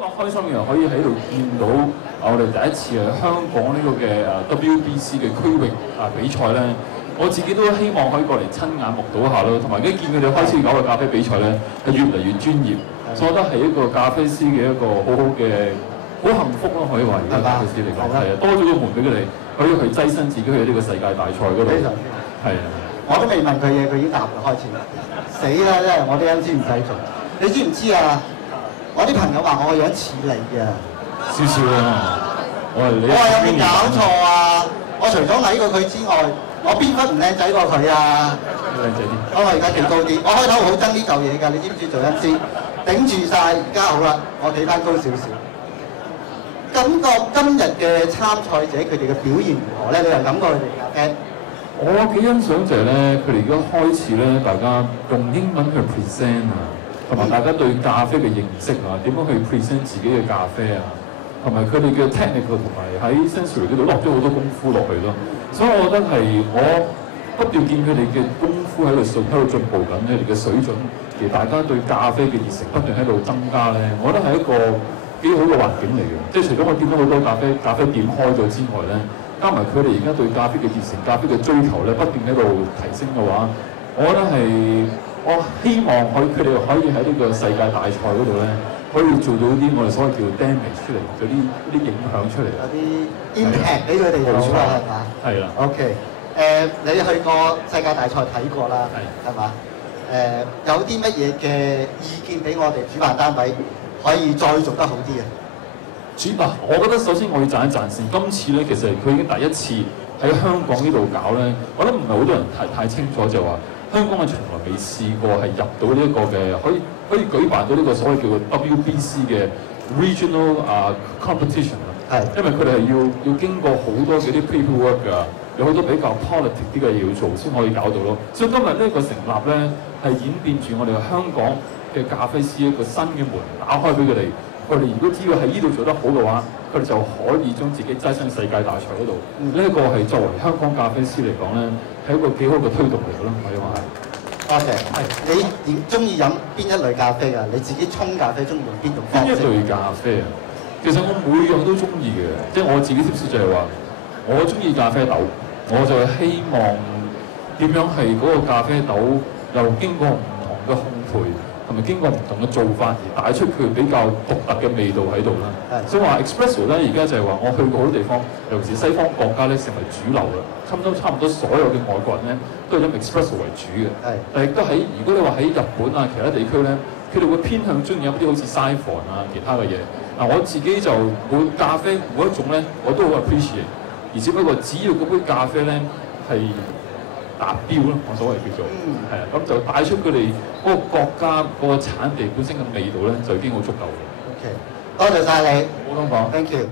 日開心嘅可以喺度見到我哋第一次喺香港呢個嘅WBC 嘅區域比賽咧，我自己都希望可以過嚟親眼目睹下咯，同埋而家見佢哋開始搞嘅咖啡比賽咧係越嚟越專業，所以我覺得係一個咖啡師嘅一個好好嘅好幸福咯，可以話而家咖啡師嚟講係啊，多咗個門俾佢哋可以去躋身自己去呢個世界大賽嗰度，係啊，我都未問佢嘢，佢已經答啦開始啦，死啦真係我啲 MC 唔使做，你知唔知啊？我啲朋友話我個樣似你嘅，少少啊！我話有冇搞錯啊？我除咗矮過佢之外，我邊忽唔靚仔過佢啊？靚仔啲。我而家企高啲，我開頭好憎呢嚿嘢㗎，你知唔知做 MC？頂住晒，而家好啦，我企翻高少少。感覺今日嘅參賽者佢哋嘅表現如何咧？你又感覺佢哋咖啡？我幾欣賞就係咧，佢哋而家開始咧，大家用英文去 present 啊。同埋大家對咖啡嘅認識啊，點樣去 present 自己嘅咖啡啊，同埋佢哋嘅 technical 同埋喺 sensory 嗰度落咗好多功夫落去咯。所以我覺得係我不斷見佢哋嘅功夫喺度進步緊，佢哋嘅水準，而大家對咖啡嘅熱誠不斷喺度增加咧，我覺得係一個幾好嘅環境嚟嘅。即係除咗我見到好多咖啡店開咗之外咧，加埋佢哋而家對咖啡嘅熱誠、咖啡嘅追求咧不斷喺度提升嘅話，我覺得係。我希望佢哋可以喺呢個世界大賽嗰度咧，可以做到啲我哋所謂叫 damage 出嚟，做啲影響出嚟。有啲 impact 俾佢哋做啦，係嘛？係啦。OK，你去過世界大賽睇過啦，係嘛？有啲乜嘢嘅意見俾我哋主辦單位可以再做得好啲嘅？我覺得首先我要讚一讚先。今次咧，其實佢已經第一次喺香港呢度搞咧，我覺得唔係好多人太清楚就話。香港係從來未試過係入到呢一個嘅，可以舉辦到呢個所謂叫做 WBC 嘅 regional competition 啊。係，因為佢哋係要經過好多嗰啲 paperwork 㗎，有好多比較 politic 啲嘅嘢要做先可以搞到咯。所以今日呢個成立咧係演變住我哋香港嘅咖啡師一個新嘅門打開俾佢哋。佢哋如果只要喺呢度做得好嘅話，佢哋就可以將自己躋身世界大賽嗰度。呢一個係作為香港咖啡師嚟講咧，係一個幾好嘅推動嚟嘅咯，可以話係。多謝。係。你中意飲邊一類咖啡㗎？你自己沖咖啡中意用邊種方式？邊一類咖啡啊？其實我每樣都中意嘅，即係我自己 tips 就係話，我中意咖啡豆，我就希望點樣係嗰個咖啡豆又經過唔同嘅烘焙。同埋經過唔同嘅做法而帶出佢比較獨特嘅味道喺度啦。所以話 espresso 咧，而家就係話我去過好多地方，尤其是西方國家咧，成為主流啦。差唔多所有嘅外國人咧，都係飲 espresso 為主嘅。但係亦都喺如果你話喺日本啊其他地區咧，佢哋會偏向中意飲啲好似 saffron 啊其他嘅嘢。我自己就咖啡每一種咧，我都好 appreciate。而只不過只要嗰杯咖啡咧係達標咯，我所謂叫做係啊，咁就帶出佢哋嗰個國家嗰個產地本身嘅味道咧，就已經好足夠嘅。OK，多謝晒你，普通講 ，thank you。